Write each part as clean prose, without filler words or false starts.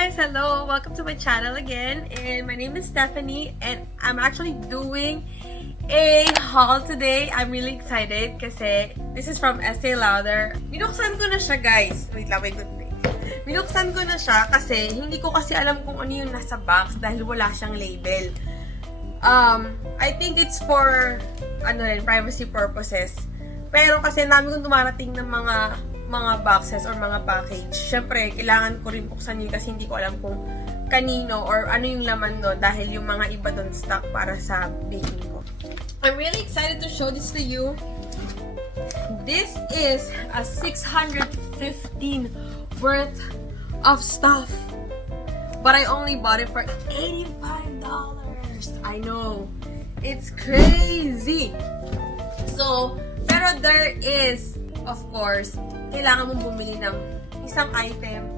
guys! Hello! Welcome to my channel again. And my name is Steiffany and I'm actually doing a haul today. I'm really excited kasi this is from Estee Lauder. Binuksan ko na siya, guys. Wait. Binuksan ko na siya kasi hindi ko kasi alam kung ano yung nasa box dahil wala siyang label. I think it's for privacy purposes. Pero kasi namin kung dumarating ng mga boxes or mga package, syempre, kailangan ko rin buksan yun kasi hindi ko alam kung kanino or ano yung laman doon dahil yung mga iba doon stock para sa baking ko. I'm really excited to show this to you. This is a $615 worth of stuff. But I only bought it for $85. I know. It's crazy. So, pero there is, of course, kailangan mong bumili ng isang item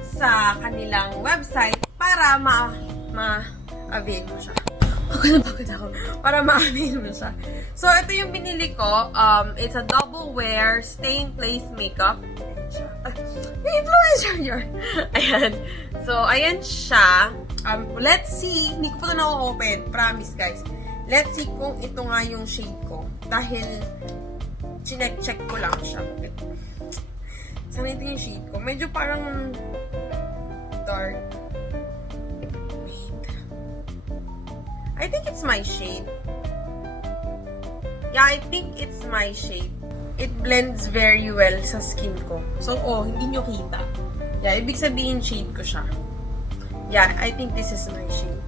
sa kanilang website para ma-avail mo siya. Pagod ako. Para ma-avail mo siya. So, ito yung binili ko. It's a double wear stay in place makeup. May influencer yun. Ayan. So, ayan siya. Let's see. Hindi ko pa ito na-open. Promise, guys. Let's see kung ito nga yung shade ko. Dahil chinek-check ko lang siya. Sana ito yung shade ko. Medyo parang dark. Wait. I think it's my shade. Yeah, I think it's my shade. It blends very well sa skin ko. So, hindi nyo kita. Yeah, ibig sabihin shade ko siya. Yeah, I think this is my shade.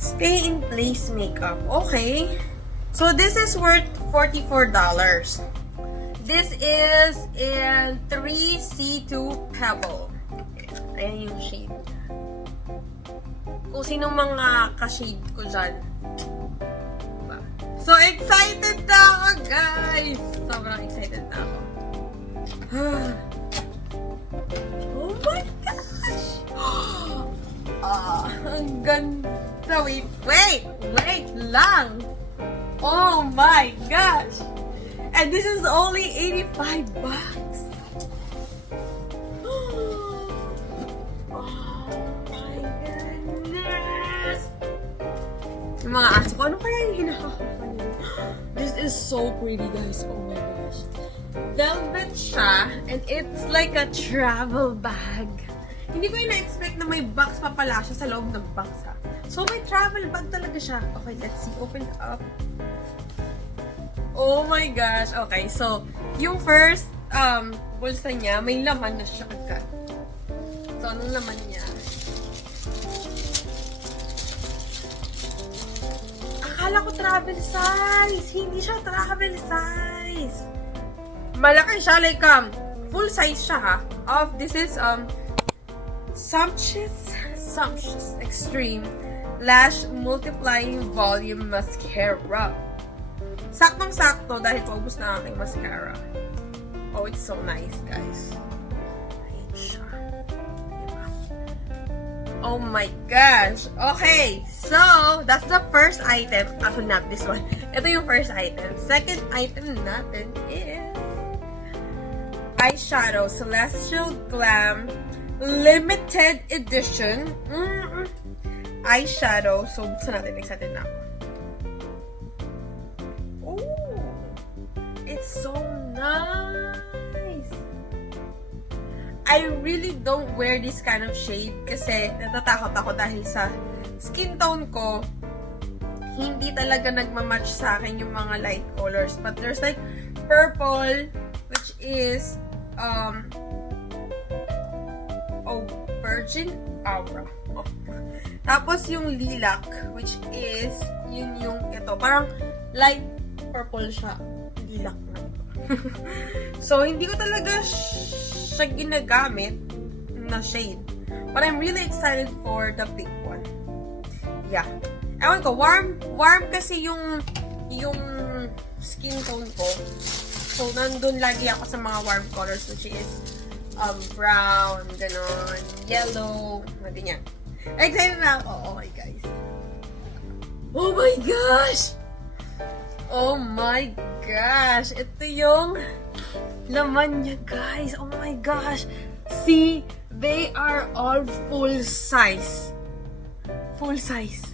Stay in place makeup. Okay. So, this is worth $44. This is in 3C2 Pebble. Ayan yung shade. Kung sinong mga ka-shade ko dyan. Diba? So, excited na ako, guys! Sobrang excited na ako. Oh my gosh! Ang ganda. Wait lang! Oh my gosh! And this is only $85. Oh my goodness! Yung mga aso ko, ano kaya yung hinahakapan nyo? This is so pretty, guys. Oh my gosh. Velvet siya, and it's like a travel bag. Hindi ko yung na-expect na may box pa pala siya sa loob ng box, ha. So, may travel bag talaga siya. Okay, let's see. Open it up. Oh my gosh. Okay, so, yung first bulsa niya, may laman na siya agad. So, anong laman niya? Akala ko travel size. Hindi siya travel size. Malaki siya. Like, full size siya, ha. This is, Sumptuous Extreme Lash Multiplying Volume Mascara. Saktong-sakto dahil paubos na aking mascara. Oh, it's so nice, guys. Ayan siya. Diba? Oh my gosh. Okay, so that's the first item. Actually, not this one. Ito yung first item. Second item natin is eyeshadow Celestial Glam Limited Edition eyeshadow. So, buksan natin. Excited na ako. Oh! It's so nice! I really don't wear this kind of shade kasi natatakot ako dahil sa skin tone ko, hindi talaga nagmamatch sa akin yung mga light colors. But there's like purple, which is Virgin Aura. Oh. Tapos yung lilac, which is yun yung ito. Parang light purple siya. Lilac na. So, hindi ko talaga siya ginagamit na shade. But I'm really excited for the pink one. Yeah. Ewan ko, warm kasi yung skin tone ko. So, nandun lagi ako sa mga warm colors, which is brown, ganon, yellow, ganyan. Excited na ako. Okay, guys. Oh my gosh! Oh my gosh! Ito yung laman niya, guys. Oh my gosh! See They are all full size. Full size.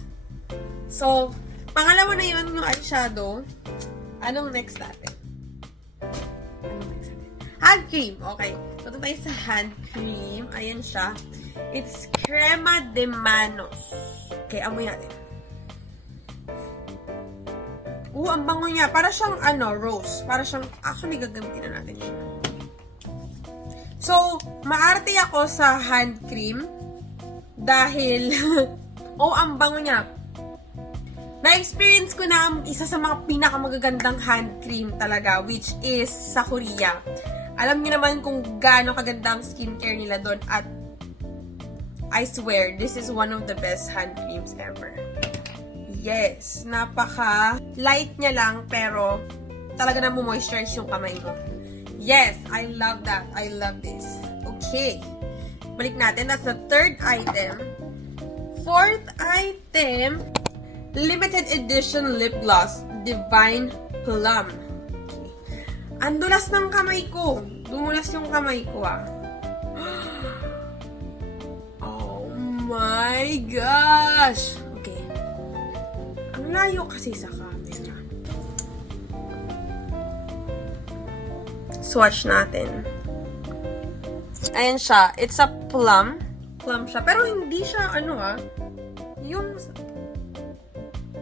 So, pangalawa na yun yung eyeshadow. Anong next natin? Hand cream. Okay. So, ito tayo sa hand cream. Ayan siya. It's Crema de Manos. Okay, amoy natin. Ang bango niya. Para siyang, rose. Para siyang, actually, gagamitin na natin siya. So, maarte ako sa hand cream. Dahil, ang bango niya. Na-experience ko na ang isa sa mga pinakamagagandang hand cream talaga, which is sa Korea. Alam niyo naman kung gaano kaganda ang skincare nila doon at I swear, this is one of the best hand creams ever. Yes, napaka-light niya lang pero talaga na mo-moisturize yung kamay mo. Yes, I love that. I love this. Okay. Balik natin. That's the third item. Fourth item, limited edition lip gloss, Divine Plum. Okay. Ang dulas ng kamay ko. Dumulas yung kamay ko, Oh my gosh! Okay. Ang layo kasi sa camera. Swatch natin. Ayan siya. It's a plum. Plum siya. Pero hindi siya, yung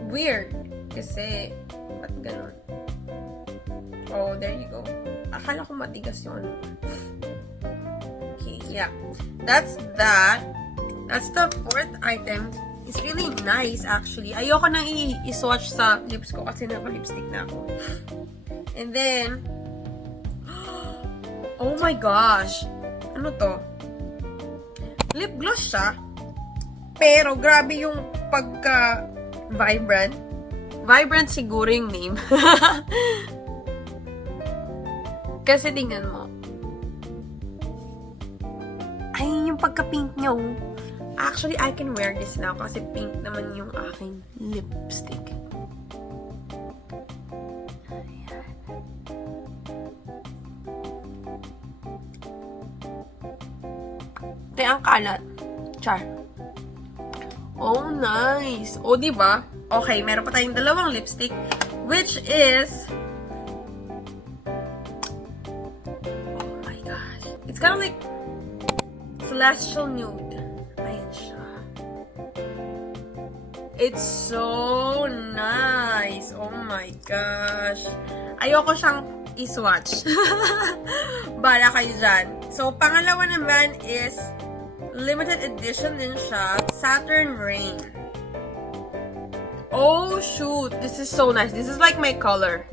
weird. Kasi, ba't ganun? Oh, there you go. Akala ko matigas yung Okay, yeah. That's that. That's the fourth item. It's really nice, actually. Ayoko nang i-swatch sa lips ko kasi naka-lipstick na ako. And then, oh my gosh! Ano to? Lip gloss siya. Pero, grabe yung pagka-vibrant. Vibrant siguro yung name. Kasi tingnan mo. Ay, yung pagka-pink niya. Actually, I can wear this now kasi pink naman yung aking lipstick. Ito ang kalat. Char. Oh, nice. Oh, diba? Okay, meron pa tayong dalawang lipstick, which is, oh my gosh. It's kind of like celestial nude. Ayan siya. It's so nice. Oh my gosh. Ayoko siyang i-swatch. Bala kayo dyan. So, pangalawa naman is limited edition din siya. Saturn Rain. Oh, shoot. This is so nice. This is like my color.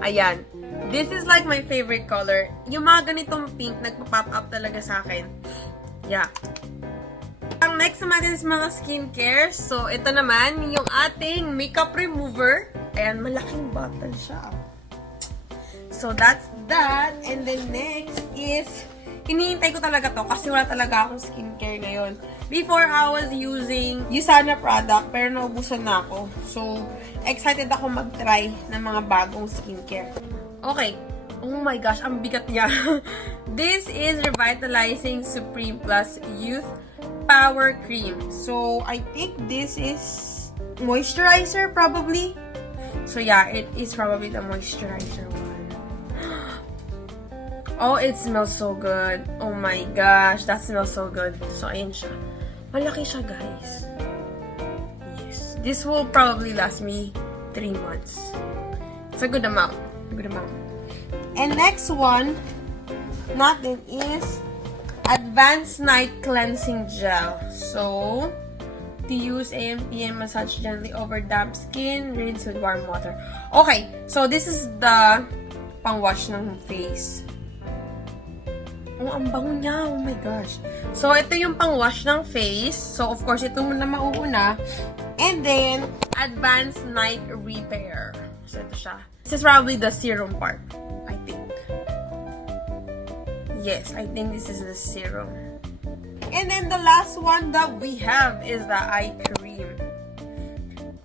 Ayan. This is like my favorite color. Yung mga ganitong pink, nagpa-pop up talaga sa akin. Yeah. Ang next naman is mga skincare. So, ito naman, yung ating makeup remover. Ayan, malaking bottle siya. So, that's that. And then next is, hinihintay ko talaga to kasi wala talaga akong skincare ngayon. Before, I was using Usana product, pero naubusan na ako. So, excited ako mag-try ng mga bagong skincare. Okay. Oh my gosh, ang bigat niya. This is Revitalizing Supreme Plus Youth Power Cream. So, I think this is moisturizer, probably. So, yeah, it is probably the moisturizer one. Oh, it smells so good. Oh my gosh, that smells so good. So, ayan siya. Malaki siya, guys. Yes. This will probably last me 3 months. It's a good amount. Good amount. And next one natin is Advanced Night Cleansing Gel. So, to use AM, PM, massage gently over damp skin, rinse with warm water. Okay, so this is the pang-wash ng face. Oh, ang bango niya. Oh my gosh. So, ito yung pang-wash ng face. So, of course, ito muna mauuna. And then, Advanced Night Repair. So, ito siya. This is probably the serum part, I think. Yes, I think this is the serum. And then, the last one that we have is the eye cream.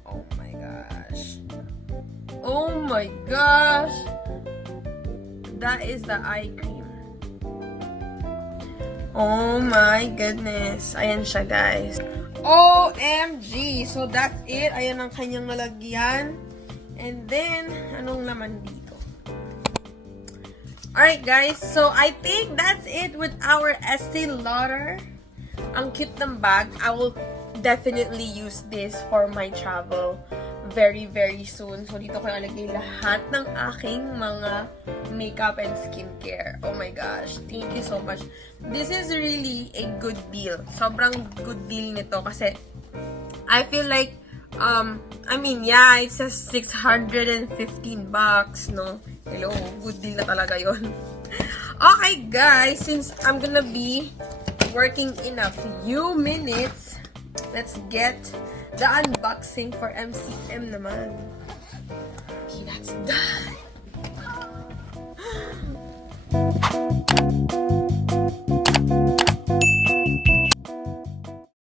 Oh my gosh. Oh my gosh. That is the eye cream. Oh my goodness. Ayan siya, guys. OMG! So, that's it. Ayan ang kanyang lalagyan. And then, anong laman dito? Alright, guys. So, I think that's it with our Estee Lauder. Ang cute ng bag. I will definitely use this for my travel very, very soon. So, dito ko nalagay lahat ng aking mga makeup and skincare. Oh my gosh. Thank you so much. This is really a good deal. Sobrang good deal nito kasi I feel like, I mean, yeah, it says 615 bucks, no? Hello, good deal na talaga yon. Okay, guys, since I'm gonna be working in a few minutes, let's get the unboxing for MCM naman. Okay, that's done.